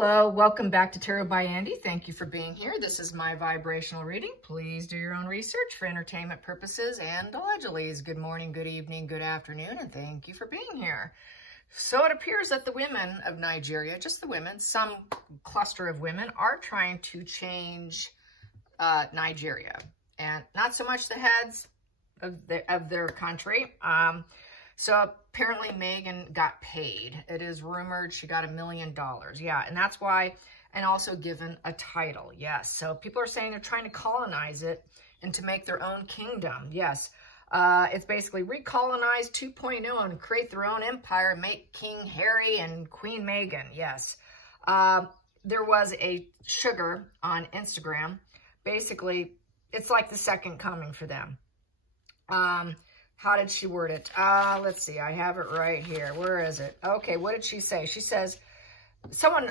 Hello, welcome back to Tarot by Andy. Thank you for being here. This is my vibrational reading. Please do your own research for entertainment purposes and allegedly. Good morning, good evening, good afternoon, and thank you for being here. So it appears that the women of Nigeria, just the women, some cluster of women, are trying to change Nigeria, and not so much the heads of their country. So apparently Meghan got paid. It is rumored she got $1 million. Yeah, and that's why, and also given a title. Yes, so people are saying they're trying to colonize it and to make their own kingdom. Yes, it's basically recolonize 2.0 and create their own empire, make King Harry and Queen Meghan. Yes, there was a sugar on Instagram. Basically, it's like the second coming for them. How did she word it? Let's see. I have it right here. Where is it? Okay, what did she say? She says, someone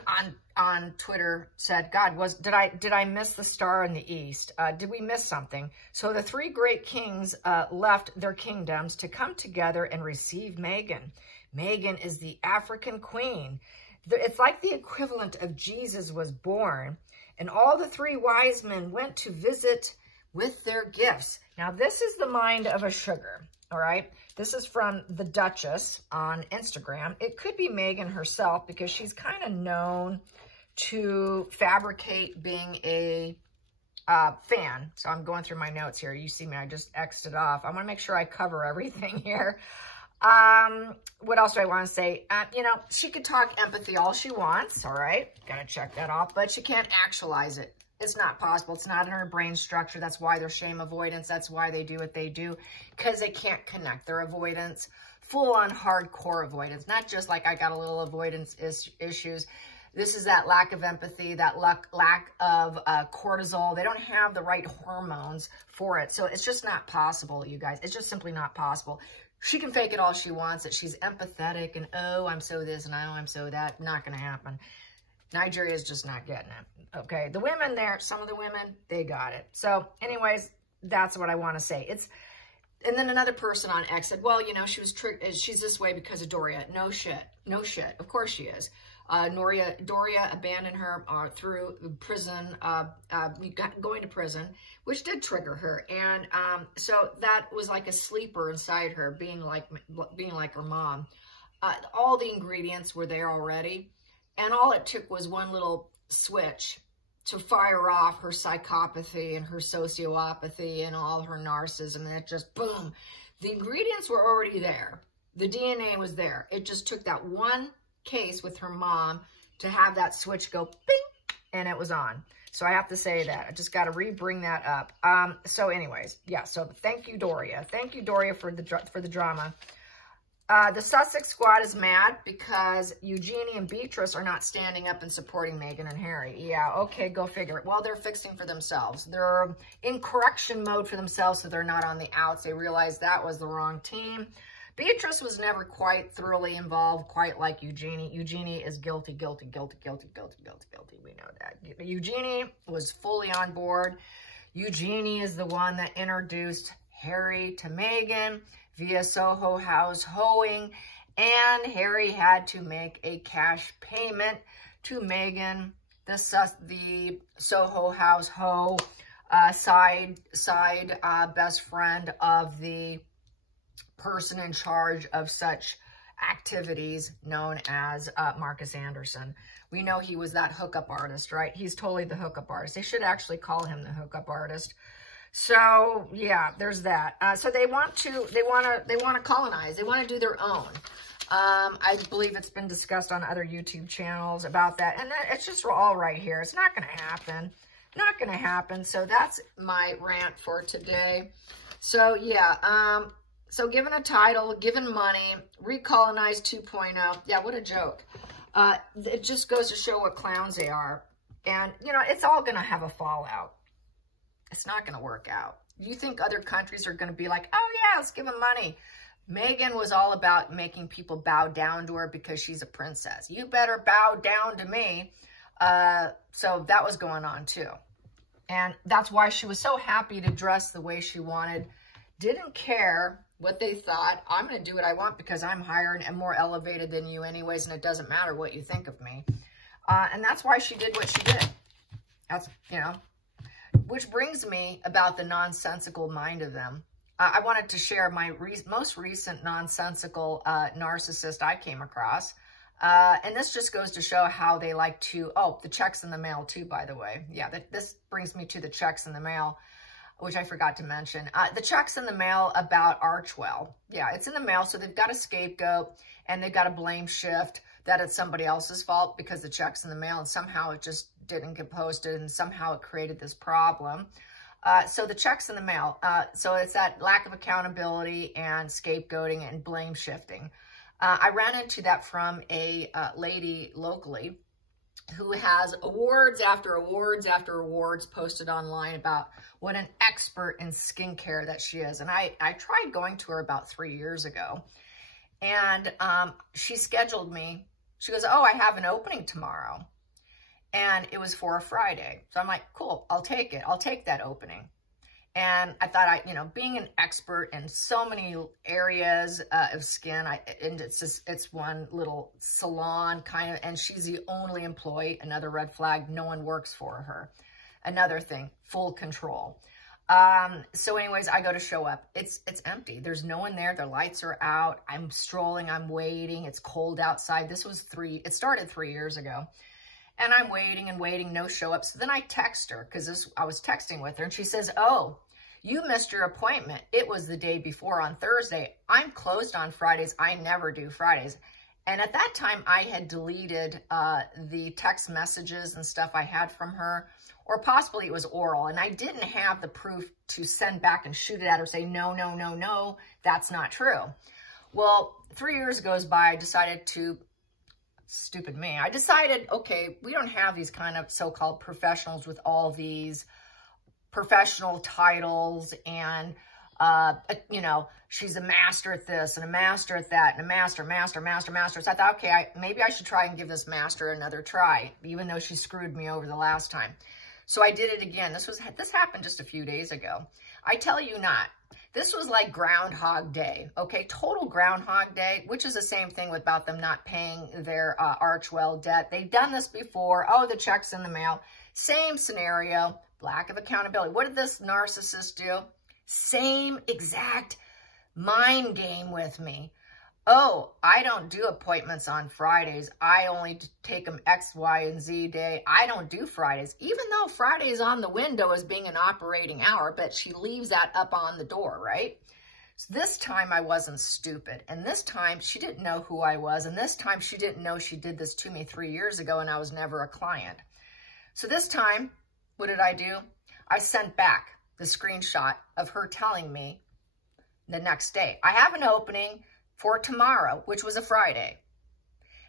on Twitter said, God, did I miss the star in the east? Did we miss something? So the three great kings left their kingdoms to come together and receive Meghan. Meghan is the African queen. It's like the equivalent of Jesus was born. And all the three wise men went to visit with their gifts. Now, this is the mind of a sugar. All right, this is from the Duchess on Instagram. It could be Meghan herself because she's kind of known to fabricate being a fan. So I'm going through my notes here. You see me, I just X'd it off. I want to make sure I cover everything here. What else do I want to say? You know, she could talk empathy all she wants. All right, got to check that off, but she can't actualize it. It's not possible. It's not in her brain structure. That's why they're shame avoidance. That's why they do what they do, because they can't connect. Their avoidance, full-on hardcore avoidance, not just like I got a little avoidance issues. This is that lack of empathy, that lack of cortisol. They don't have the right hormones for it. So it's just not possible, you guys. It's just simply not possible. She can fake it all she wants, that she's empathetic and, oh, I'm so this and oh, I'm so that. Not going to happen. Nigeria is just not getting it. Okay, the women there, some of the women, they got it. So anyways, that's what I want to say. And then another person on X said, well, you know, she's this way because of Doria. No shit. No shit. Of course she is. Doria abandoned her through prison, going to prison, which did trigger her. And so that was like a sleeper inside her, being like her mom. All the ingredients were there already. And all it took was one little switch to fire off her psychopathy and her sociopathy and all her narcissism. And it just, boom. The ingredients were already there. The DNA was there. It just took that one case with her mom to have that switch go bing, and it was on. So I have to say that. I just got to re-bring that up. So anyways, yeah. So thank you, Doria. Thank you, Doria, for the drama. The Sussex squad is mad because Eugenie and Beatrice are not standing up and supporting Meghan and Harry. Yeah, okay, go figure it. Well, they're fixing for themselves. They're in correction mode for themselves, so they're not on the outs. They realized that was the wrong team. Beatrice was never quite thoroughly involved, quite like Eugenie. Eugenie is guilty, guilty, guilty, guilty, guilty, guilty, guilty. We know that. Eugenie was fully on board. Eugenie is the one that introduced Harry to Meghan via Soho House hoeing, and Harry had to make a cash payment to Meghan, the Soho House hoe, side best friend of the person in charge of such activities known as Marcus Anderson. We know he was that hookup artist, right? He's totally the hookup artist. They should actually call him the hookup artist. So yeah, there's that. So they want to colonize. They want to do their own. I believe it's been discussed on other YouTube channels about that, and it's just all right here. It's not going to happen. Not going to happen. So that's my rant for today. So yeah, so given a title, given money, recolonize 2.0. Yeah, what a joke. It just goes to show what clowns they are, and you know it's all going to have a fallout. It's not going to work out. You think other countries are going to be like, oh, yeah, let's give them money. Meghan was all about making people bow down to her because she's a princess. You better bow down to me. So that was going on, too. And that's why she was so happy to dress the way she wanted. Didn't care what they thought. I'm going to do what I want because I'm higher and more elevated than you anyways, and it doesn't matter what you think of me. And that's why she did what she did. That's, you know, which brings me about the nonsensical mind of them. I wanted to share my most recent nonsensical narcissist I came across. And this just goes to show how they like to, oh, the checks in the mail too, by the way. Yeah, this brings me to the checks in the mail, which I forgot to mention. The checks in the mail about Archwell. Yeah, it's in the mail, so they've got a scapegoat, and they've got a blame shift that it's somebody else's fault because the check's in the mail, and somehow it just didn't get posted, and somehow it created this problem. So the check's in the mail. So it's that lack of accountability and scapegoating and blame shifting. I ran into that from a lady locally who has awards after awards after awards posted online about what an expert in skincare that she is. And I tried going to her about 3 years ago, and she scheduled me. She goes, oh, I have an opening tomorrow. And it was for a Friday. So I'm like, cool, I'll take it. I'll take that opening. And I thought, you know, being an expert in so many areas of skin, and it's one little salon kind of, and she's the only employee. Another red flag, no one works for her. Another thing, full control. So anyways, I go to show up. It's empty. There's no one there. The lights are out. I'm strolling. I'm waiting. It's cold outside. It started 3 years ago. And I'm waiting and waiting, no show up. So then I text her, because I was texting with her, and she says, oh, you missed your appointment. It was the day before on Thursday. I'm closed on Fridays. I never do Fridays. And at that time, I had deleted the text messages and stuff I had from her, or possibly it was oral. And I didn't have the proof to send back and shoot it at her, say, no, no, no, no, that's not true. Well, 3 years goes by, I decided to, stupid me, I decided, okay, we don't have these kind of so-called professionals with all these professional titles and, you know, she's a master at this and a master at that and a master. So I thought, okay, maybe I should try and give this master another try, even though she screwed me over the last time. So I did it again. This happened just a few days ago. I tell you not. This was like Groundhog Day, okay? Total Groundhog Day, which is the same thing about them not paying their Archwell debt. They've done this before. Oh, the check's in the mail. Same scenario, lack of accountability. What did this narcissist do? Same exact mind game with me. Oh, I don't do appointments on Fridays. I only take them X, Y, and Z day. I don't do Fridays, even though Friday is on the window as being an operating hour, but she leaves that up on the door, right? So this time I wasn't stupid. And this time she didn't know who I was. And this time she didn't know she did this to me 3 years ago and I was never a client. So this time, what did I do? I sent back the screenshot of her telling me the next day, I have an opening for tomorrow, which was a Friday.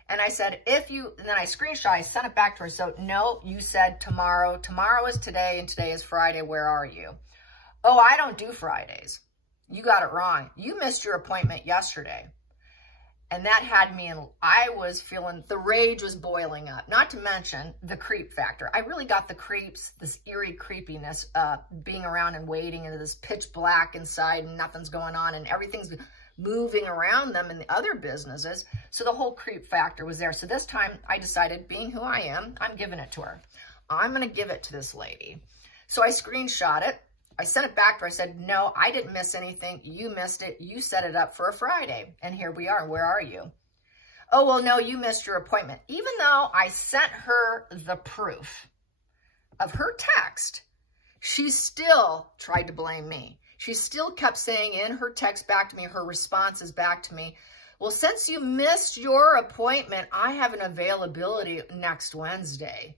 And I said, and then I screenshot, I sent it back to her. So no, you said tomorrow. Tomorrow is today and today is Friday. Where are you? Oh, I don't do Fridays. You got it wrong. You missed your appointment yesterday. And that had me in, I was feeling, the rage was boiling up. Not to mention the creep factor. I really got the creeps, this eerie creepiness, being around and waiting into this pitch black inside and nothing's going on and everything's moving around them in the other businesses. So the whole creep factor was there. So this time I decided, being who I am, I'm giving it to her. I'm going to give it to this lady. So I screenshot it. I sent it back to her. I said, no, I didn't miss anything. You missed it. You set it up for a Friday. And here we are. Where are you? Oh, well, no, you missed your appointment. Even though I sent her the proof of her text, she still tried to blame me. She still kept saying in her text back to me, her responses back to me, well, since you missed your appointment, I have an availability next Wednesday.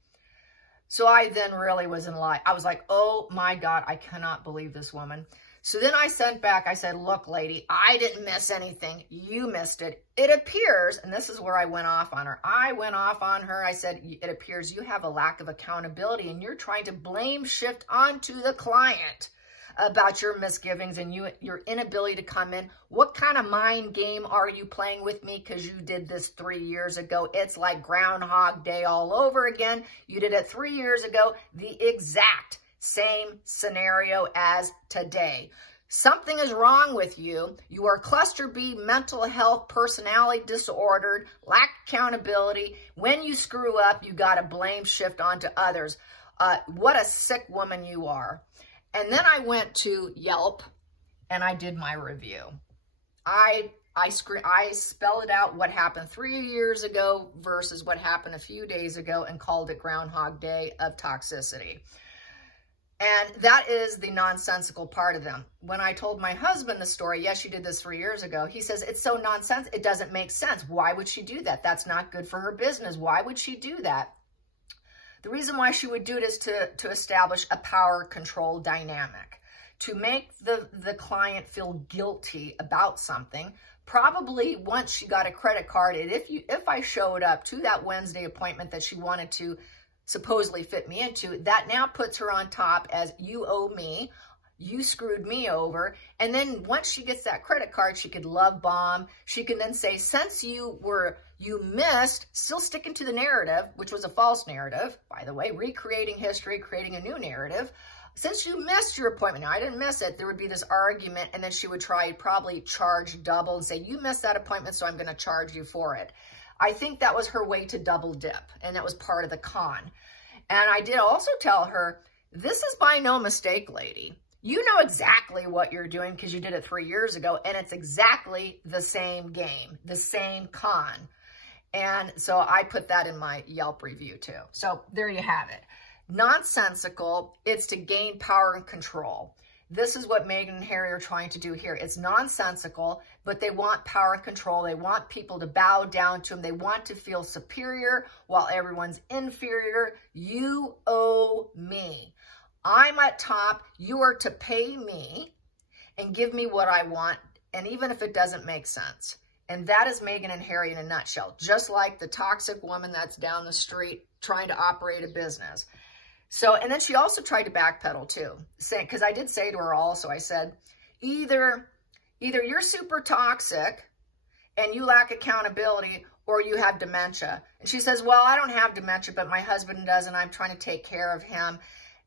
So I then really was in line. I was like, oh my God, I cannot believe this woman. So then I sent back, I said, look, lady, I didn't miss anything. You missed it. It appears, and this is where I went off on her. I went off on her. I said, it appears you have a lack of accountability and you're trying to blame shift onto the client about your misgivings and your inability to come in. What kind of mind game are you playing with me because you did this 3 years ago? It's like Groundhog Day all over again. You did it 3 years ago, the exact same scenario as today. Something is wrong with you. You are cluster B, mental health, personality disordered, lack accountability. When you screw up, you got to blame shift onto others. What a sick woman you are. And then I went to Yelp and I did my review. I spelled it out what happened 3 years ago versus what happened a few days ago and called it Groundhog Day of toxicity. And that is the nonsensical part of them. When I told my husband the story, yes, she did this 3 years ago, he says, it's so nonsense, it doesn't make sense. Why would she do that? That's not good for her business. Why would she do that? The reason why she would do it is to establish a power control dynamic, to make the client feel guilty about something. Probably once she got a credit card, and if I showed up to that Wednesday appointment that she wanted to supposedly fit me into, that now puts her on top as you owe me, you screwed me over. And then once she gets that credit card, she could love bomb. She can then say, since you missed, still sticking to the narrative, which was a false narrative, by the way, recreating history, creating a new narrative. Since you missed your appointment, now I didn't miss it, there would be this argument, and then she would probably charge double and say, you missed that appointment, so I'm going to charge you for it. I think that was her way to double dip, and that was part of the con. And I did also tell her, this is by no mistake, lady. You know exactly what you're doing because you did it 3 years ago, and it's exactly the same game, the same con. And so I put that in my Yelp review too. So there you have it. Nonsensical, it's to gain power and control. This is what Meghan and Harry are trying to do here. It's nonsensical, but they want power and control. They want people to bow down to them. They want to feel superior while everyone's inferior. You owe me. I'm at top. You are to pay me and give me what I want, and even if it doesn't make sense. And that is Meghan and Harry in a nutshell, just like the toxic woman that's down the street trying to operate a business. So, and then she also tried to backpedal too, because I did say to her also, I said, either you're super toxic and you lack accountability, or you have dementia. And she says, well, I don't have dementia, but my husband does, and I'm trying to take care of him.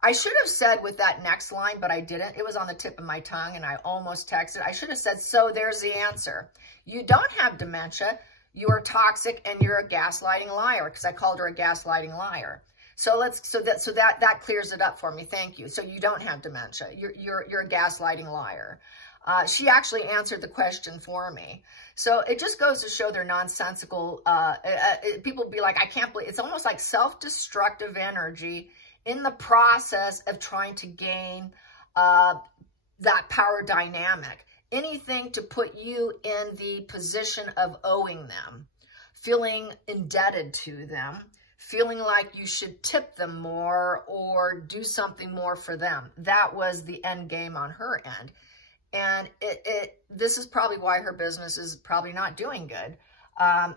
I should have said with that next line, but I didn't. It was on the tip of my tongue, and I almost texted. I should have said, so there's the answer. You don't have dementia. You are toxic, and you're a gaslighting liar, because I called her a gaslighting liar. So that clears it up for me. Thank you. So you don't have dementia. You're a gaslighting liar. She actually answered the question for me. So it just goes to show they're nonsensical. People be like, I can't believe, it's almost like self-destructive energy in the process of trying to gain that power dynamic. Anything to put you in the position of owing them, feeling indebted to them, feeling like you should tip them more or do something more for them. That was the end game on her end. And this is probably why her business is probably not doing good.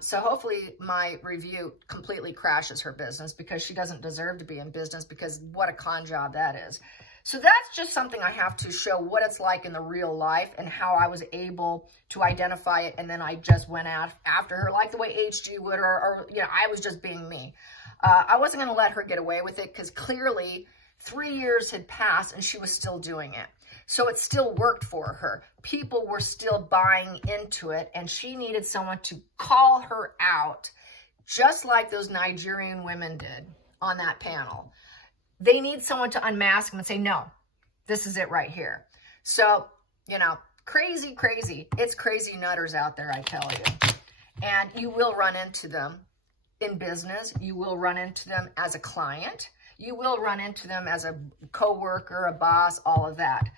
So hopefully my review completely crashes her business, because she doesn't deserve to be in business, because what a con job that is. So that's just something I have to show what it's like in the real life and how I was able to identify it. And then I just went out after her like the way HG would, or you know, I was just being me. I wasn't going to let her get away with it, because clearly 3 years had passed and she was still doing it. So it still worked for her. People were still buying into it, and she needed someone to call her out, just like those Nigerian women did on that panel. They need someone to unmask them and say, no, this is it right here. So, you know, crazy, crazy. It's crazy nutters out there, I tell you. And you will run into them in business. You will run into them as a client. You will run into them as a coworker, a boss, all of that.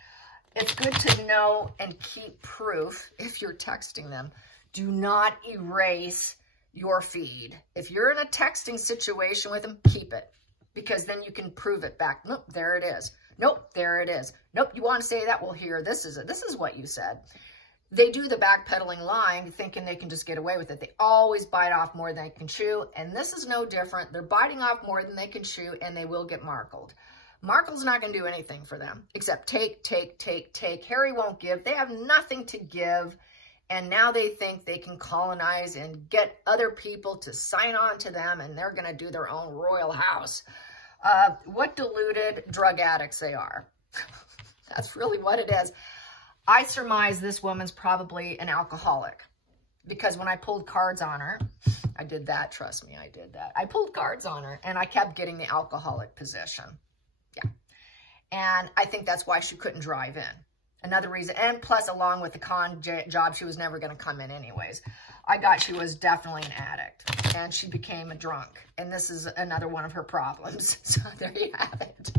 It's good to know and keep proof if you're texting them. Do not erase your feed. If you're in a texting situation with them, keep it, because then you can prove it back. Nope, there it is. Nope, there it is. Nope, you want to say that? Well, here, this is it. This is what you said. They do the backpedaling lying, thinking they can just get away with it. They always bite off more than they can chew, and this is no different. They're biting off more than they can chew, and they will get markled. Markle's not going to do anything for them except take, take, take, take. Harry won't give. They have nothing to give, and now they think they can colonize and get other people to sign on to them, and they're going to do their own royal house. What deluded drug addicts they are. That's really what it is. I surmise this woman's probably an alcoholic, because when I pulled cards on her, I did that, trust me, I did that. I pulled cards on her and I kept getting the alcoholic position. Yeah. And I think that's why she couldn't drive in. Another reason, and plus along with the con job, she was never going to come in anyways. I got she was definitely an addict, and she became a drunk. And this is another one of her problems. So there you have it.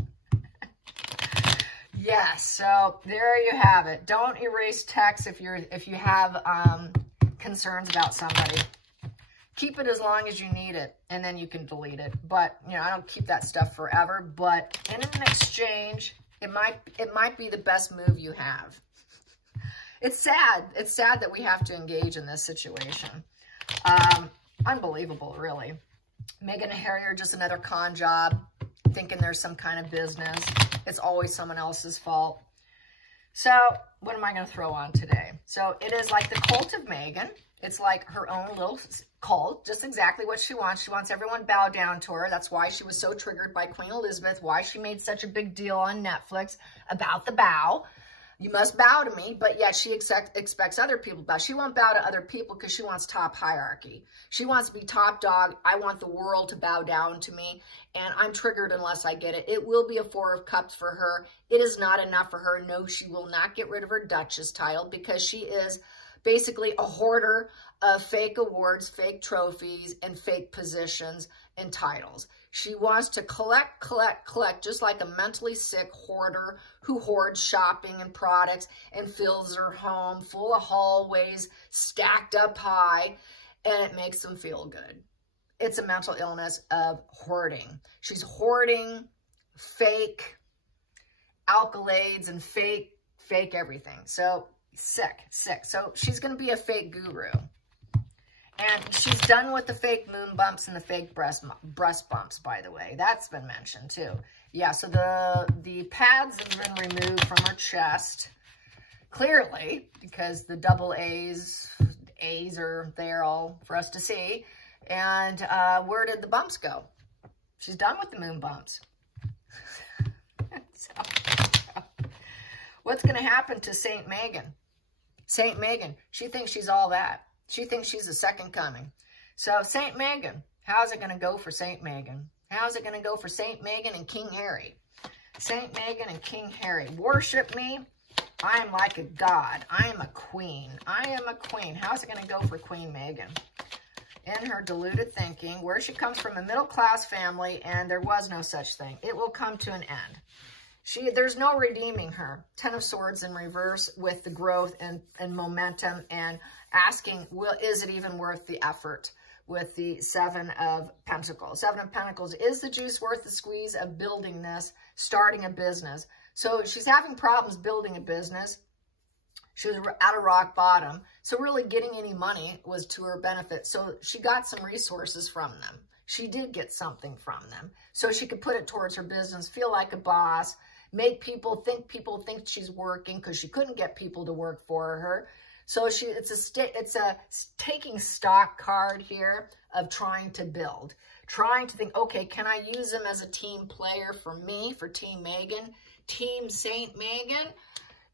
Yes, so there you have it. Don't erase text if you have concerns about somebody. Keep it as long as you need it, and then you can delete it. But, you know, I don't keep that stuff forever. But in an exchange, it might be the best move you have. It's sad. It's sad that we have to engage in this situation. Unbelievable, really. Meghan and Harry are just another con job, thinking there's some kind of business. It's always someone else's fault. So what am I going to throw on today? So it is like the cult of Meghan. It's like her own little cult, just exactly what she wants. She wants everyone bow down to her. That's why she was so triggered by Queen Elizabeth, why she made such a big deal on Netflix about the bow. You must bow to me, but yet she expects other people to bow. She won't bow to other people because she wants top hierarchy. She wants to be top dog. I want the world to bow down to me, and I'm triggered unless I get it. It will be a 4 of Cups for her. It is not enough for her. No, she will not get rid of her Duchess title because she is basically a hoarder of fake awards, fake trophies, and fake positions and titles. She wants to collect, just like a mentally sick hoarder who hoards shopping and products and fills her home full of hallways stacked up high, and it makes them feel good. It's a mental illness of hoarding. She's hoarding fake accolades and fake everything. So sick. So she's going to be a fake guru. And she's done with the fake moon bumps and the fake breast bumps, by the way. That's been mentioned, too. Yeah, so the pads have been removed from her chest, clearly, because the double A's are there all for us to see. And where did the bumps go? She's done with the moon bumps. So, what's going to happen to St. Meghan? St. Meghan, she thinks she's all that. She thinks she's the second coming. So St. Meghan, how's it going to go for St. Meghan? How's it going to go for St. Meghan and King Harry? St. Meghan and King Harry. Worship me. I am like a god. I am a queen. I am a queen. How's it going to go for Queen Meghan? In her deluded thinking, where she comes from a middle-class family, and there was no such thing. It will come to an end. There's no redeeming her. 10 of Swords in reverse with the growth and momentum and asking, is it even worth the effort with the 7 of Pentacles? 7 of Pentacles, is the juice worth the squeeze of building this, starting a business? So she's having problems building a business. She was at a rock bottom. So really getting any money was to her benefit. So she got some resources from them. She did get something from them. So she could put it towards her business, feel like a boss, make people think she's working because she couldn't get people to work for her. So it's a taking stock card here of trying to build, trying to think, okay, can I use them as a team player for me, for Team Meghan, Team St. Meghan?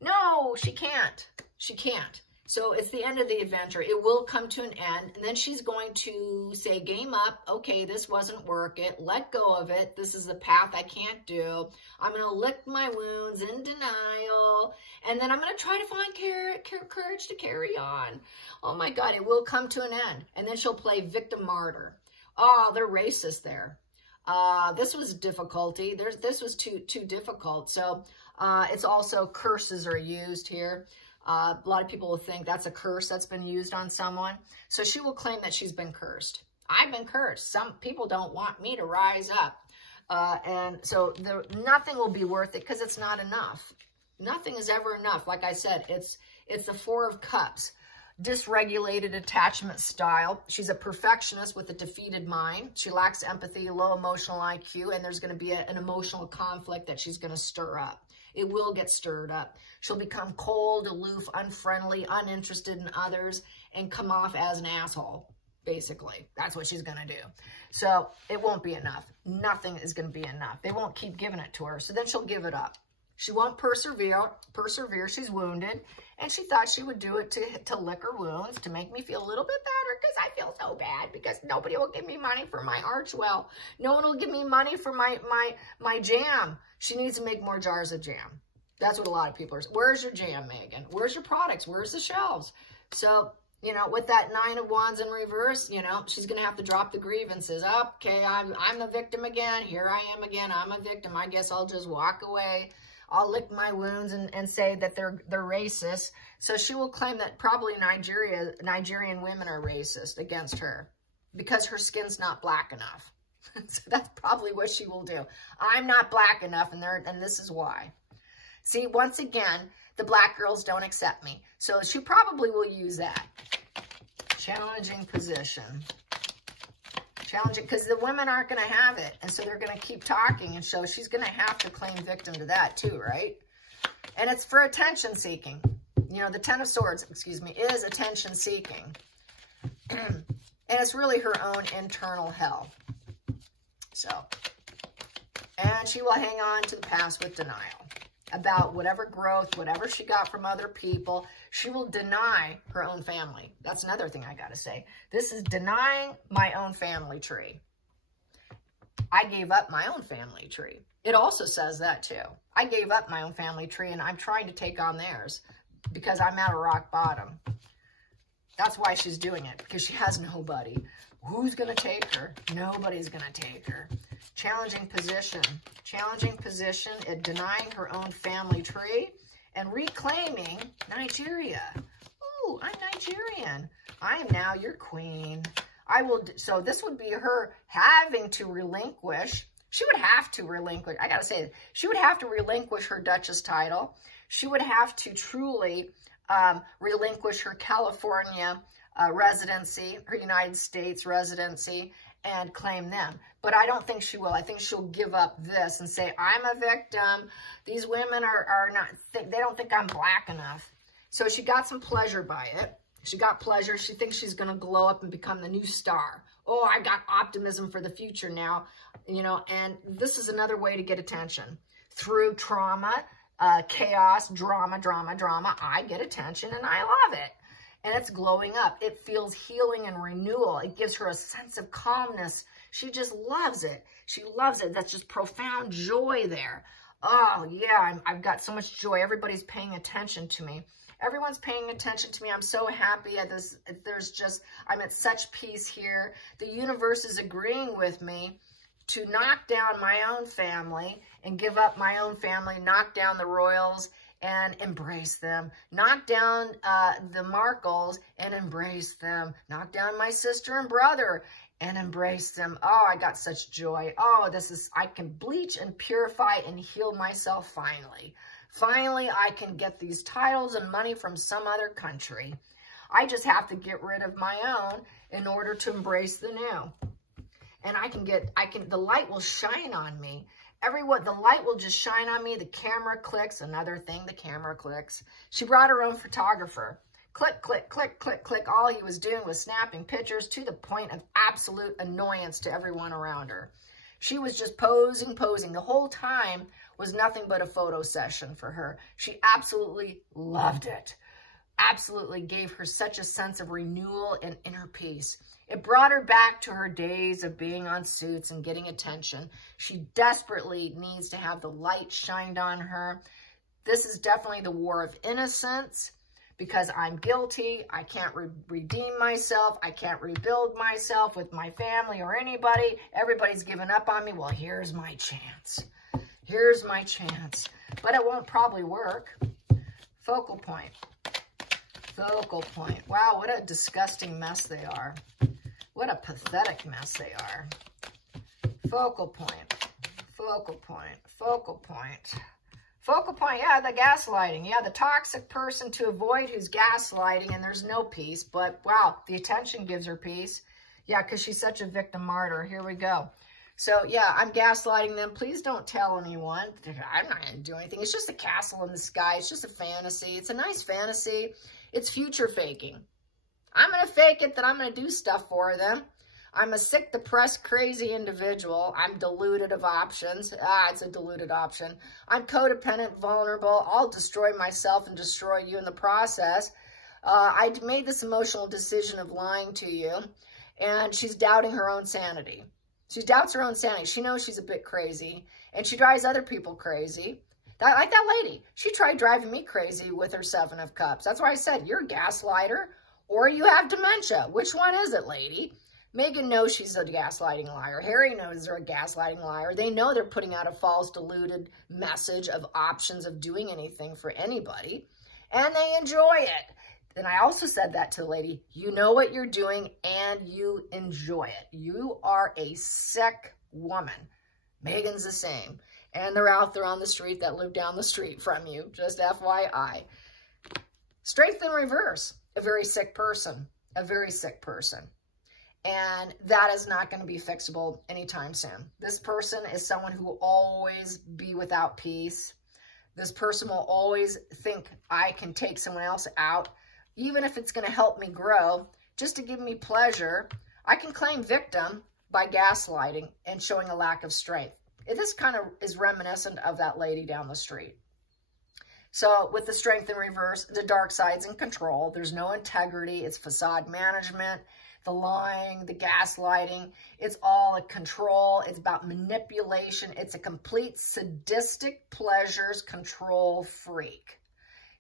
No, she can't. She can't. So it's the end of the adventure. It will come to an end. And then she's going to say, game up. Okay, this wasn't work it. Let go of it. This is the path I can't do. I'm going to lick my wounds in denial. And then I'm going to try to find courage to carry on. Oh my God, it will come to an end. And then she'll play victim martyr. Oh, they're racist there. This was difficulty. This was too difficult. So it's also curses are used here. A lot of people will think that's a curse that's been used on someone. So she will claim that she's been cursed. I've been cursed. Some people don't want me to rise up. And so nothing will be worth it because it's not enough. Nothing is ever enough. Like I said, it's the 4 of Cups. Dysregulated attachment style. She's a perfectionist with a defeated mind. She lacks empathy, low emotional IQ, and there's going to be an emotional conflict that she's going to stir up. It will get stirred up. She'll become cold, aloof, unfriendly, uninterested in others, and come off as an asshole, basically. That's what she's going to do. So it won't be enough. Nothing is going to be enough. They won't keep giving it to her. So then she'll give it up. She won't persevere. She's wounded. And she thought she would do it to lick her wounds, to make me feel a little bit better, because I feel so bad, because nobody will give me money for my Archewell. No one will give me money for my jam. She needs to make more jars of jam. That's what a lot of people are saying. Where's your jam, Megan? Where's your products? Where's the shelves? So, you know, with that 9 of Wands in reverse, you know, she's going to have to drop the grievances. Okay, I'm the victim again. Here I am again. I'm a victim. I guess I'll just walk away. I'll lick my wounds and say that they're racist. So she will claim that probably Nigerian women are racist against her because her skin's not black enough. So that's probably what she will do. I'm not black enough, and this is why. See, once again, the black girls don't accept me. So she probably will use that. Challenging position. Challenging, because the women aren't going to have it. And so they're going to keep talking. And so she's going to have to claim victim to that too, right? And it's for attention seeking. You know, the 10 of Swords, excuse me, is attention seeking. And it's really her own internal hell. So, and she will hang on to the past with denial about whatever growth, whatever she got from other people. She will deny her own family. That's another thing I got to say. This is denying my own family tree. I gave up my own family tree. It also says that too. I gave up my own family tree, and I'm trying to take on theirs because I'm at a rock bottom. That's why she's doing it, because she has nobody. Who's going to take her? Nobody's going to take her. Challenging position. Challenging position at denying her own family tree and reclaiming Nigeria. Ooh, I'm Nigerian. I am now your queen. So this would be her having to relinquish. She would have to relinquish. I got to say, she would have to relinquish her Duchess title. She would have to truly relinquish her California residency, her United States residency, and claim them. But I don't think she will. I think she'll give up this and say, I'm a victim. These women are not, they don't think I'm black enough. So she got some pleasure by it. She got pleasure. She thinks she's going to glow up and become the new star. Oh, I got optimism for the future now, you know, and this is another way to get attention. Through trauma, chaos, drama, I get attention and I love it. And it's glowing up. It feels healing and renewal. It gives her a sense of calmness. She just loves it. She loves it. That's just profound joy there. Oh, yeah, I've got so much joy. Everybody's paying attention to me. Everyone's paying attention to me. I'm so happy at this. I'm at such peace here. The universe is agreeing with me to knock down my own family and give up my own family, knock down the royals and embrace them. Knock down the Markles and embrace them. Knock down my sister and brother and embrace them. Oh, I got such joy. Oh, I can bleach and purify and heal myself finally. Finally, I can get these titles and money from some other country. I just have to get rid of my own in order to embrace the new. And the light will shine on me. The light will just shine on me. The camera clicks. Another thing, the camera clicks. She brought her own photographer. Click, click, click, click, click. All he was doing was snapping pictures to the point of absolute annoyance to everyone around her. She was just posing. The whole time was nothing but a photo session for her. She absolutely loved it. Absolutely gave her such a sense of renewal and inner peace. It brought her back to her days of being on Suits and getting attention. She desperately needs to have the light shined on her. This is definitely the war of innocence because I'm guilty. I can't redeem myself. I can't rebuild myself with my family or anybody. Everybody's given up on me. Well, here's my chance. Here's my chance. But it won't probably work. Focal point. Focal point. Wow, what a disgusting mess they are. What a pathetic mess they are. Focal point. Focal point. Focal point. Focal point, yeah, the gaslighting. Yeah, the toxic person to avoid who's gaslighting and there's no peace. But, wow, the attention gives her peace. Yeah, because she's such a victim martyr. Here we go. So, yeah, I'm gaslighting them. Please don't tell anyone. I'm not going to do anything. It's just a castle in the sky. It's just a fantasy. It's a nice fantasy. It's future faking. I'm going to fake it that I'm going to do stuff for them. I'm a sick, depressed, crazy individual. I'm deluded of options. It's a deluded option. I'm codependent, vulnerable. I'll destroy myself and destroy you in the process. I made this emotional decision of lying to you. And she's doubting her own sanity. She doubts her own sanity. She knows she's a bit crazy. And she drives other people crazy. Like that lady. She tried driving me crazy with her 7 of Cups. That's why I said, you're a gaslighter or you have dementia. Which one is it, lady? Megan knows she's a gaslighting liar. Harry knows they're a gaslighting liar. They know they're putting out a false, deluded message of options of doing anything for anybody. And they enjoy it. Then I also said that to the lady. You know what you're doing and you enjoy it. You are a sick woman. Megan's the same. And they're out there on the street that live down the street from you. Just FYI. Strength in reverse. A very sick person. A very sick person. And that is not going to be fixable anytime soon. This person is someone who will always be without peace. This person will always think, I can take someone else out, even if it's going to help me grow, just to give me pleasure. I can claim victim by gaslighting and showing a lack of strength. This kind of is reminiscent of that lady down the street. So with the strength in reverse, the dark side's in control. There's no integrity. It's facade management. The lying, the gaslighting, it's all a control. It's about manipulation. It's a complete sadistic pleasures control freak.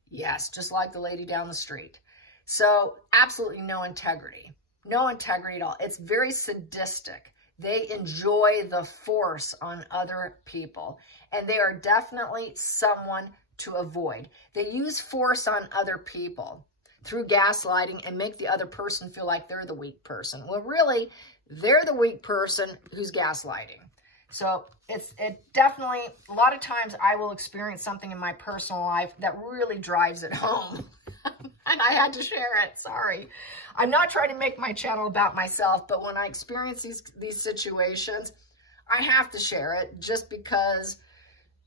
Yes, just like the lady down the street. So absolutely no integrity. No integrity at all. It's very sadistic. They enjoy the force on other people. And they are definitely someone to avoid. They use force on other people through gaslighting and make the other person feel like they're the weak person. Well, really, they're the weak person who's gaslighting. So it definitely, a lot of times I will experience something in my personal life that really drives it home. And I had to share it, sorry. I'm not trying to make my channel about myself, but when I experience these situations, I have to share it just because,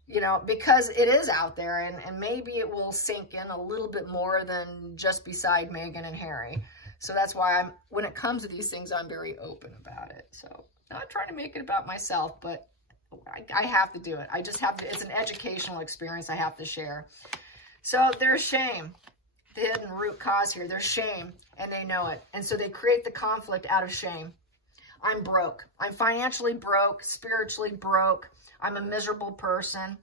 you know, because it is out there and maybe it will sink in a little bit more than just beside Megan and Harry. So that's why when it comes to these things, I'm very open about it. So not trying to make it about myself, but I have to do it. I just have to, it's an educational experience I have to share. So there's shame, the hidden root cause here. There's shame and they know it. And so they create the conflict out of shame. I'm broke. I'm financially broke, spiritually broke. I'm a miserable person.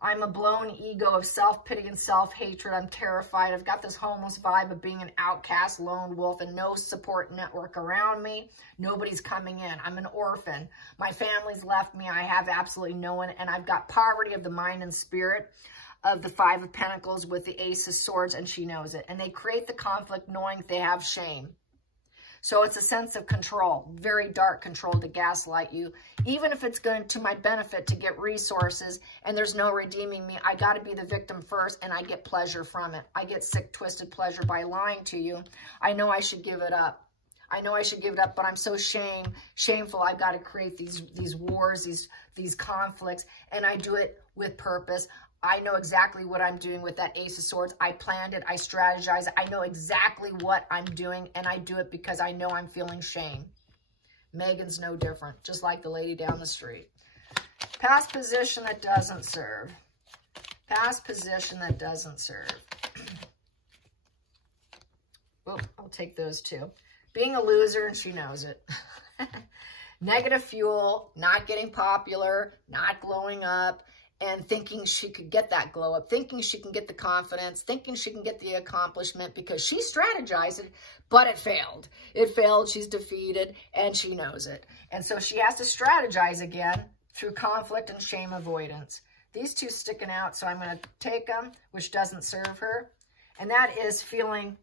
I'm a blown ego of self-pity and self-hatred. I'm terrified. I've got this homeless vibe of being an outcast, lone wolf, and no support network around me. Nobody's coming in. I'm an orphan. My family's left me. I have absolutely no one. And I've got poverty of the mind and spirit of the 5 of Pentacles with the Ace of Swords, and she knows it. And they create the conflict knowing they have shame. So it's a sense of control, very dark control to gaslight you. Even if it's going to my benefit to get resources and there's no redeeming me, I got to be the victim first and I get pleasure from it. I get sick, twisted pleasure by lying to you. I know I should give it up. I know I should give it up, but I'm so shameful. I've got to create these wars, these conflicts, and I do it with purpose. I know exactly what I'm doing with that Ace of Swords. I planned it. I strategized. I know exactly what I'm doing, and I do it because I know I'm feeling shame. Megan's no different, just like the lady down the street. Past position that doesn't serve. Past position that doesn't serve. Well, I'll take those two. Being a loser, and she knows it. Negative fuel, not getting popular, not glowing up, and thinking she could get that glow up, thinking she can get the confidence, thinking she can get the accomplishment because she strategized it, but it failed. It failed, she's defeated, and she knows it. And so she has to strategize again through conflict and shame avoidance. These two sticking out, so I'm going to take them, which doesn't serve her. And that is feeling,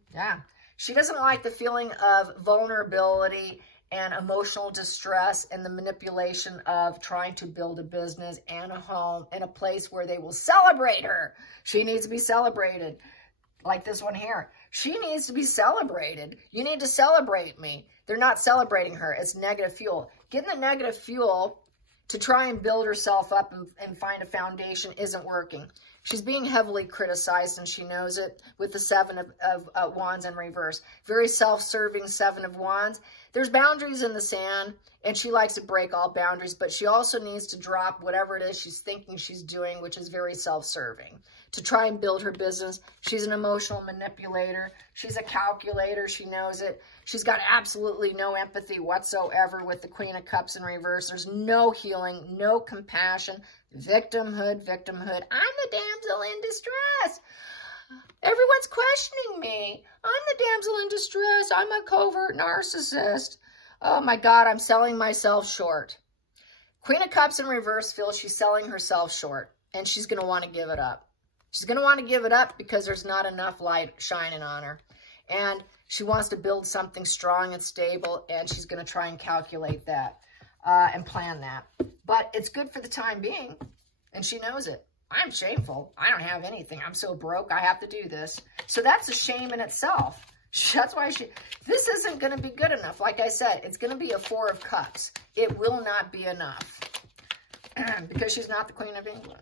she doesn't like the feeling of vulnerability and emotional distress and the manipulation of trying to build a business and a home and a place where they will celebrate her. She needs to be celebrated. Like this one here. She needs to be celebrated. You need to celebrate me. They're not celebrating her. It's negative fuel. Getting the negative fuel to try and build herself up and find a foundation isn't working. She's being heavily criticized, and she knows it, with the 7 of Wands in reverse. Very self-serving 7 of Wands. there's boundaries in the sand, and she likes to break all boundaries, but she also needs to drop whatever it is she's thinking she's doing, which is very self-serving, to try and build her business. She's an emotional manipulator. She's a calculator. She knows it. She's got absolutely no empathy whatsoever with the Queen of Cups in reverse. There's no healing, no compassion, victimhood. I'm the damsel in distress. Everyone's questioning me. I'm the damsel in distress. I'm a covert narcissist. Oh my God, I'm selling myself short. Queen of Cups in reverse feels she's selling herself short, and she's going to want to give it up. She's going to want to give it up because there's not enough light shining on her. And she wants to build something strong and stable, and she's going to try and calculate that and plan that. But it's good for the time being, and she knows it. I'm shameful. I don't have anything. I'm so broke. I have to do this. So that's a shame in itself. That's why this isn't going to be good enough. Like I said, it's going to be a 4 of Cups. It will not be enough because she's not the Queen of England.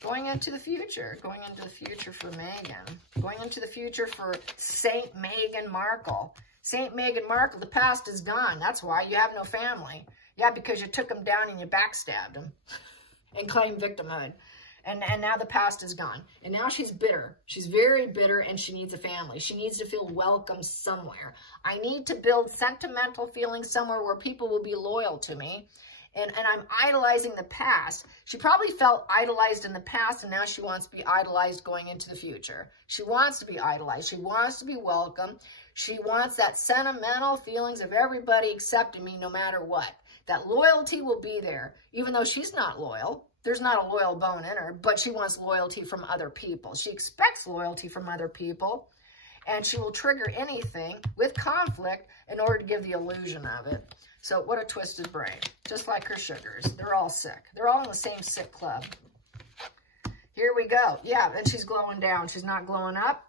Going into the future for Meghan. Going into the future for Saint Meghan Markle. Saint Meghan Markle, the past is gone. That's why you have no family. Yeah, because you took them down and you backstabbed them and claimed victimhood. And now the past is gone. And now she's bitter. She's very bitter, and she needs a family. She needs to feel welcome somewhere. I need to build sentimental feelings somewhere where people will be loyal to me. And I'm idolizing the past. She probably felt idolized in the past, and now she wants to be idolized going into the future. She wants to be idolized. She wants to be welcome. She wants that sentimental feelings of everybody accepting me no matter what. That loyalty will be there, even though she's not loyal. There's not a loyal bone in her, but she wants loyalty from other people. She expects loyalty from other people, and she will trigger anything with conflict in order to give the illusion of it. So what a twisted brain, just like her sugars. They're all sick. They're all in the same sick club. Here we go. Yeah, and she's glowing down. She's not glowing up.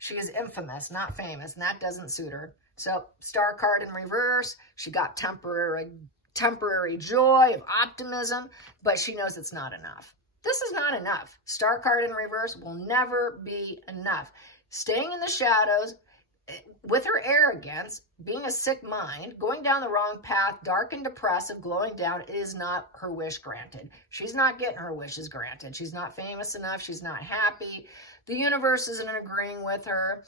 She is infamous, not famous, and that doesn't suit her. So Star card in reverse. She got temporary joy of optimism, but she knows it's not enough. This is not enough. Star card in reverse will never be enough. Staying in the shadows with her arrogance, being a sick mind, going down the wrong path, dark and depressive, glowing down, is not her wish granted. She's not getting her wishes granted. She's not famous enough. She's not happy. The universe isn't agreeing with her.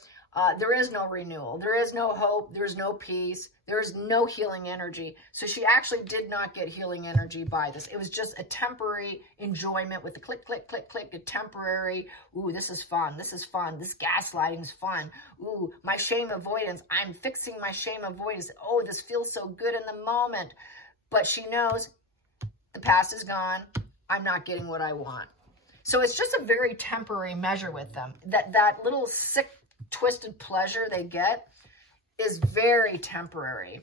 There is no renewal. There is no hope. There's no peace. There is no healing energy. So she actually did not get healing energy by this. It was just a temporary enjoyment with the click, click, click, click, a temporary, ooh, this is fun. This is fun. This gaslighting is fun. Ooh, my shame avoidance. I'm fixing my shame avoidance. Oh, this feels so good in the moment. But she knows the past is gone. I'm not getting what I want. So it's just a very temporary measure with them. That little sick, twisted pleasure they get is very temporary.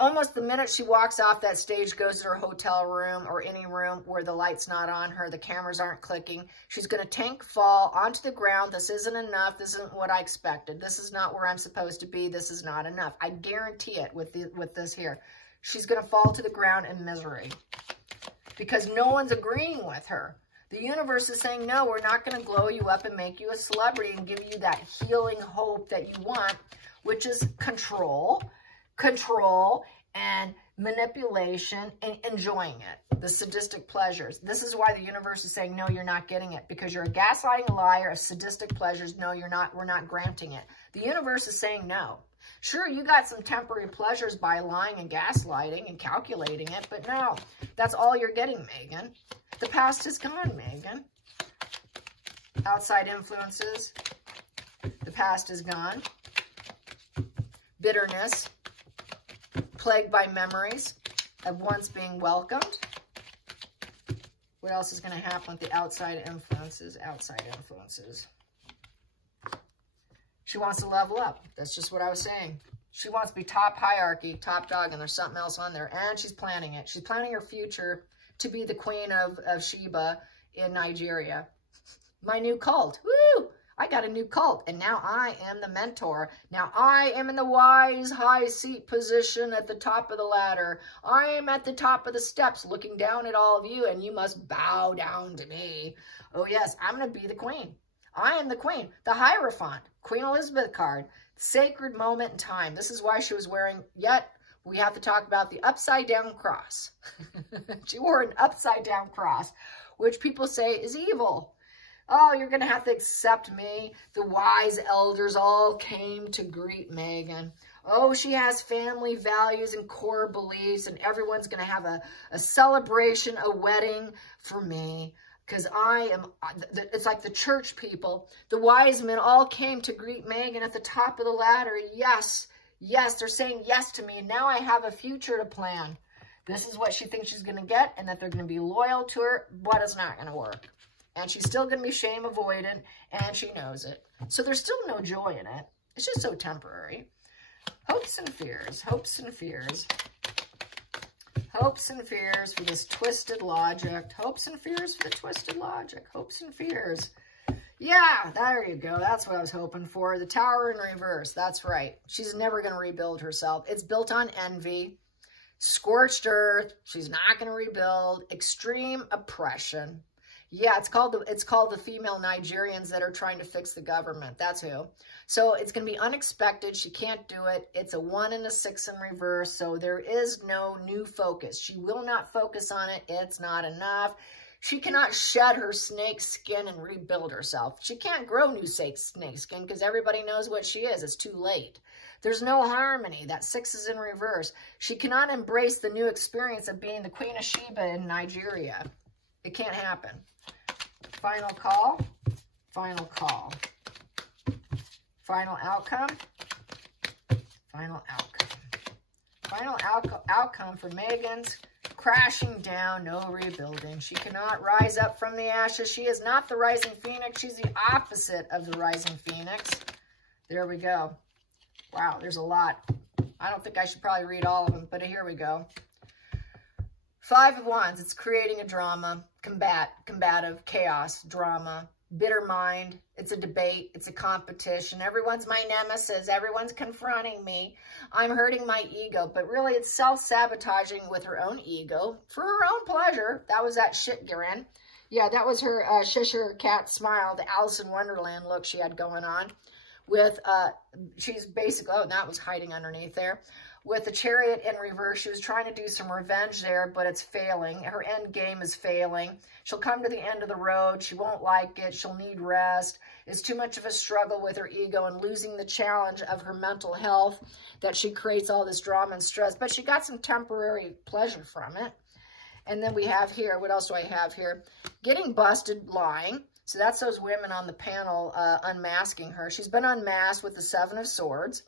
Almost the minute she walks off that stage, goes to her hotel room or any room where the light's not on her, the cameras aren't clicking, she's going to tank fall onto the ground. This isn't enough. This isn't what I expected. This is not where I'm supposed to be. This is not enough. I guarantee it with this here. She's going to fall to the ground in misery because no one's agreeing with her. The universe is saying, no, we're not going to glow you up and make you a celebrity and give you that healing hope that you want, which is control and manipulation and enjoying it, the sadistic pleasures. This is why the universe is saying, no, you're not getting it because you're a gaslighting liar of sadistic pleasures. No, you're not. We're not granting it. The universe is saying no. Sure, you got some temporary pleasures by lying and gaslighting and calculating it, but no, that's all you're getting, Meghan. The past is gone, Meghan. Outside influences. The past is gone. Bitterness. Plagued by memories of once being welcomed. What else is going to happen with the outside influences? Outside influences. She wants to level up. That's just what I was saying. She wants to be top hierarchy, top dog, and there's something else on there. And she's planning it. She's planning her future to be the queen of Sheba in Nigeria. My new cult. Woo! I got a new cult, and now I am the mentor. Now I am in the wise high seat position at the top of the ladder. I am at the top of the steps looking down at all of you, and you must bow down to me. Oh yes, I'm going to be the queen. I am the queen. The Hierophant. Queen Elizabeth card. Sacred moment in time. This is why she was wearing yet we have to talk about the upside down cross. She wore an upside down cross, which people say is evil. Oh, you're going to have to accept me. The wise elders all came to greet Meghan. Oh, she has family values and core beliefs, and everyone's going to have a celebration, a wedding for me. Because it's like the church people. The wise men all came to greet Meghan at the top of the ladder. Yes, yes, they're saying yes to me. And now I have a future to plan. This is what she thinks she's going to get, and that they're going to be loyal to her, but it's not going to work. And she's still going to be shame avoidant, and she knows it. So there's still no joy in it. It's just so temporary. Hopes and fears, hopes and fears. Hopes and fears for this twisted logic. Hopes and fears for the twisted logic. Hopes and fears. Yeah, there you go. That's what I was hoping for. The Tower in reverse. That's right. She's never going to rebuild herself. It's built on envy. Scorched earth. She's not going to rebuild. Extreme oppression. Yeah, it's called the female Nigerians that are trying to fix the government. That's who. So it's going to be unexpected. She can't do it. It's a 1 and a 6 in reverse. So there is no new focus. She will not focus on it. It's not enough. She cannot shed her snake skin and rebuild herself. She can't grow new snake skin because everybody knows what she is. It's too late. There's no harmony. That 6 is in reverse. She cannot embrace the new experience of being the Queen of Sheba in Nigeria. It can't happen. Final call. Final call. Final outcome. Final outcome. Final outcome for Meghan's crashing down, no rebuilding. She cannot rise up from the ashes. She is not the rising phoenix. She's the opposite of the rising phoenix. There we go. Wow, there's a lot. I don't think I should probably read all of them, but here we go. 5 of Wands, it's creating a drama, combative, chaos, drama, bitter mind. It's a debate. It's a competition. Everyone's my nemesis. Everyone's confronting me. I'm hurting my ego, but really it's self-sabotaging with her own ego for her own pleasure. That was that shit, Garen. Yeah, that was her Cheshire cat smile, the Alice in Wonderland look she had going on. With, she's basically, oh, that was hiding underneath there. With the Chariot in reverse, she was trying to do some revenge there, but it's failing. Her end game is failing. She'll come to the end of the road. She won't like it. She'll need rest. It's too much of a struggle with her ego and losing the challenge of her mental health that she creates all this drama and stress. But she got some temporary pleasure from it. And then we have here, what else do I have here? Getting busted lying. So that's those women on the panel unmasking her. She's been unmasked with the 7 of Swords.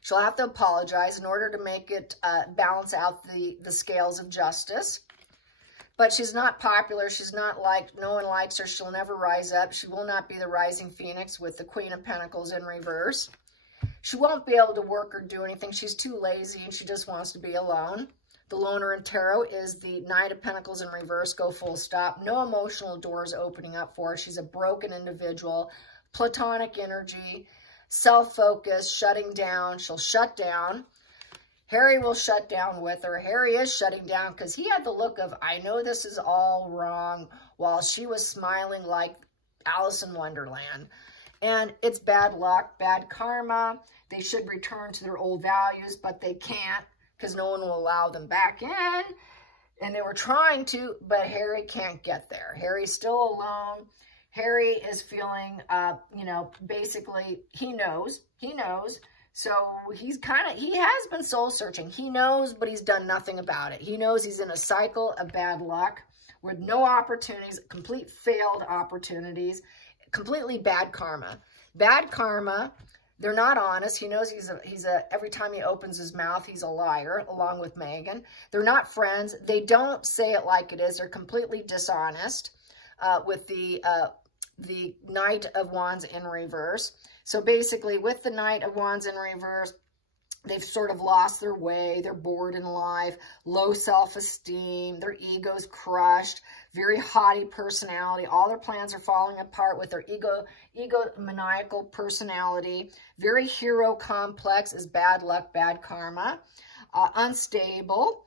She'll have to apologize in order to make it balance out the scales of justice. But she's not popular. She's not liked. No one likes her. She'll never rise up. She will not be the rising phoenix with the Queen of Pentacles in reverse. She won't be able to work or do anything. She's too lazy and she just wants to be alone. The loner in tarot is the Knight of Pentacles in reverse. Go full stop. No emotional doors opening up for her. She's a broken individual. Platonic energy. Self-focus, shutting down. She'll shut down. Harry will shut down with her. Harry is shutting down because he had the look of, I know this is all wrong, while she was smiling like Alice in Wonderland. And it's bad luck, bad karma. They should return to their old values, but they can't because no one will allow them back in. And they were trying to, but Harry can't get there. Harry's still alone. Harry is feeling, you know, basically he knows. So he has been soul searching. He knows, but he's done nothing about it. He knows he's in a cycle of bad luck with no opportunities, complete failed opportunities, completely bad karma. Bad karma. They're not honest. He knows every time he opens his mouth, he's a liar, along with Meghan. They're not friends. They don't say it like it is. They're completely dishonest with the Knight of Wands in reverse. So basically, with the Knight of Wands in reverse, they've sort of lost their way. They're bored in life, low self-esteem, their ego's crushed, very haughty personality. All their plans are falling apart with their egomaniacal personality. Very hero complex is bad luck, bad karma. Unstable.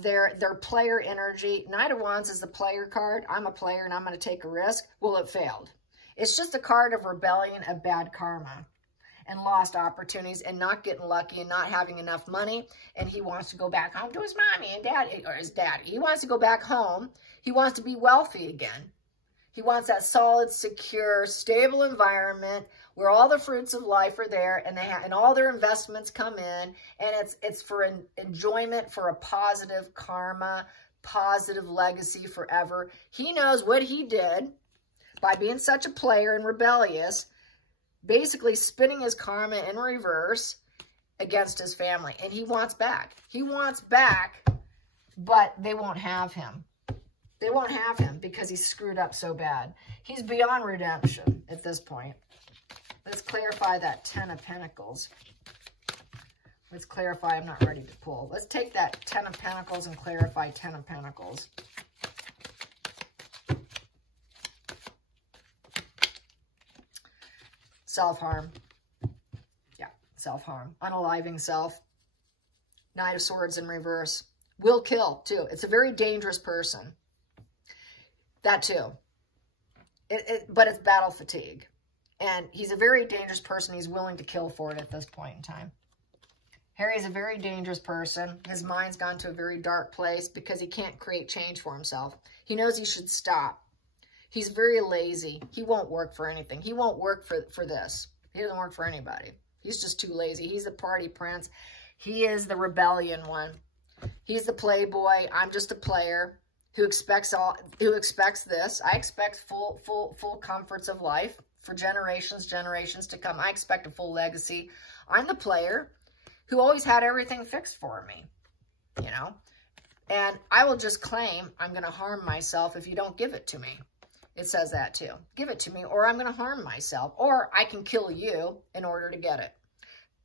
Their player energy. Knight of Wands is the player card. I'm a player and I'm going to take a risk. Well, it failed. It's just a card of rebellion, of bad karma. and lost opportunities and not getting lucky and not having enough money. And he wants to go back home to his mommy and daddy, or his daddy. He wants to go back home. He wants to be wealthy again. He wants that solid, secure, stable environment where all the fruits of life are there, and and all their investments come in, and it's for an enjoyment, for a positive karma, positive legacy forever. He knows what he did by being such a player and rebellious, basically spinning his karma in reverse against his family, and he wants back. He wants back, but they won't have him. They won't have him because he's screwed up so bad. He's beyond redemption at this point. Let's clarify that 10 of Pentacles. Let's clarify. I'm not ready to pull. Let's take that 10 of Pentacles and clarify 10 of Pentacles. Self-harm. Yeah, self-harm. Unaliving self. Knight of Swords in reverse. Will kill, too. It's a very dangerous person. That too. But it's battle fatigue. And he's a very dangerous person. He's willing to kill for it at this point in time. Harry's a very dangerous person. His mind's gone to a very dark place because he can't create change for himself. He knows he should stop. He's very lazy. He won't work for anything. He won't work for this. He doesn't work for anybody. He's just too lazy. He's the party prince. He is the rebellion one. He's the playboy. I'm just a player. Who expects this. I expect full comforts of life for generations to come. I expect a full legacy. I'm the player who always had everything fixed for me, you know. And I will just claim I'm going to harm myself if you don't give it to me. It says that too. Give it to me or I'm going to harm myself. Or I can kill you in order to get it.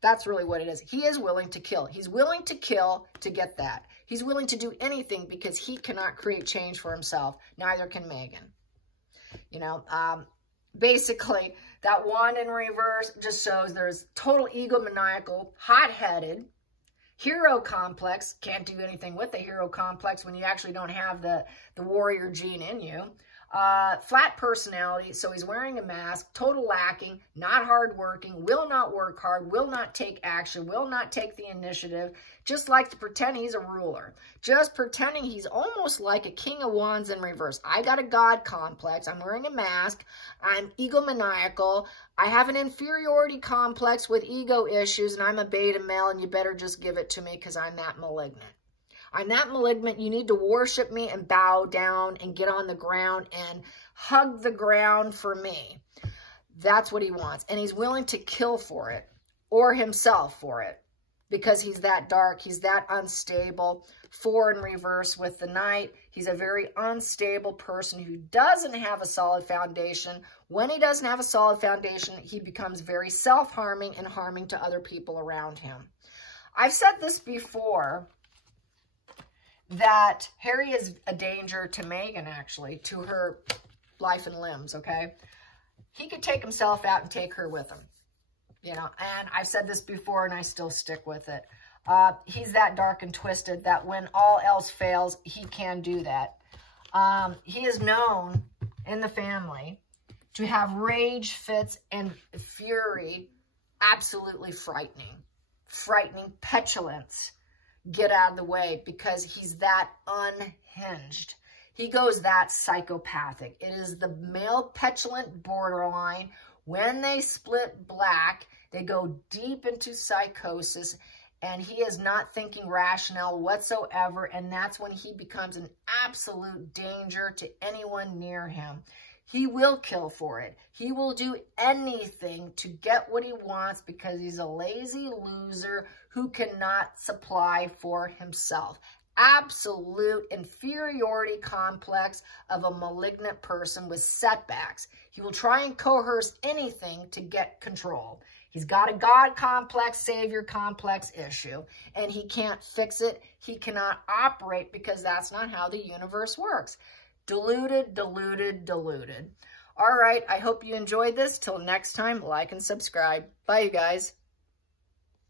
That's really what it is. He is willing to kill. He's willing to kill to get that. He's willing to do anything because he cannot create change for himself. Neither can Megan. You know, basically, that wand in reverse just shows there's total egomaniacal, hot-headed, hero complex. Can't do anything with the hero complex when you actually don't have the warrior gene in you. Flat personality, so he's wearing a mask, total lacking, not hardworking, will not work hard, will not take action, will not take the initiative, just likes to pretend he's a ruler, just pretending he's almost like a king of wands in reverse. I got a god complex, I'm wearing a mask, I'm egomaniacal, I have an inferiority complex with ego issues, and I'm a beta male, and you better just give it to me because I'm that malignant. I'm that malignant. You need to worship me and bow down and get on the ground and hug the ground for me. That's what he wants. And he's willing to kill for it or himself for it because he's that dark. He's that unstable. 4 in reverse with the Knight. He's a very unstable person who doesn't have a solid foundation. When he doesn't have a solid foundation, he becomes very self-harming and harming to other people around him. I've said this before, that Harry is a danger to Megan, actually, to her life and limbs, okay? He could take himself out and take her with him, you know, and I've said this before and I still stick with it. He's that dark and twisted that when all else fails, he can do that. He is known in the family to have rage fits and fury, absolutely frightening petulance. Get out of the way because he's that unhinged. He goes that psychopathic. It is the male petulant borderline. When they split black, they go deep into psychosis, and he is not thinking rational whatsoever, and that's when he becomes an absolute danger to anyone near him. He will kill for it. He will do anything to get what he wants because he's a lazy loser who cannot supply for himself. Absolute inferiority complex of a malignant person with setbacks. He will try and coerce anything to get control. He's got a God complex, savior complex issue, and he can't fix it. He cannot operate because that's not how the universe works. Deluded. All right, I hope you enjoyed this. Till next time, like and subscribe. Bye, you guys.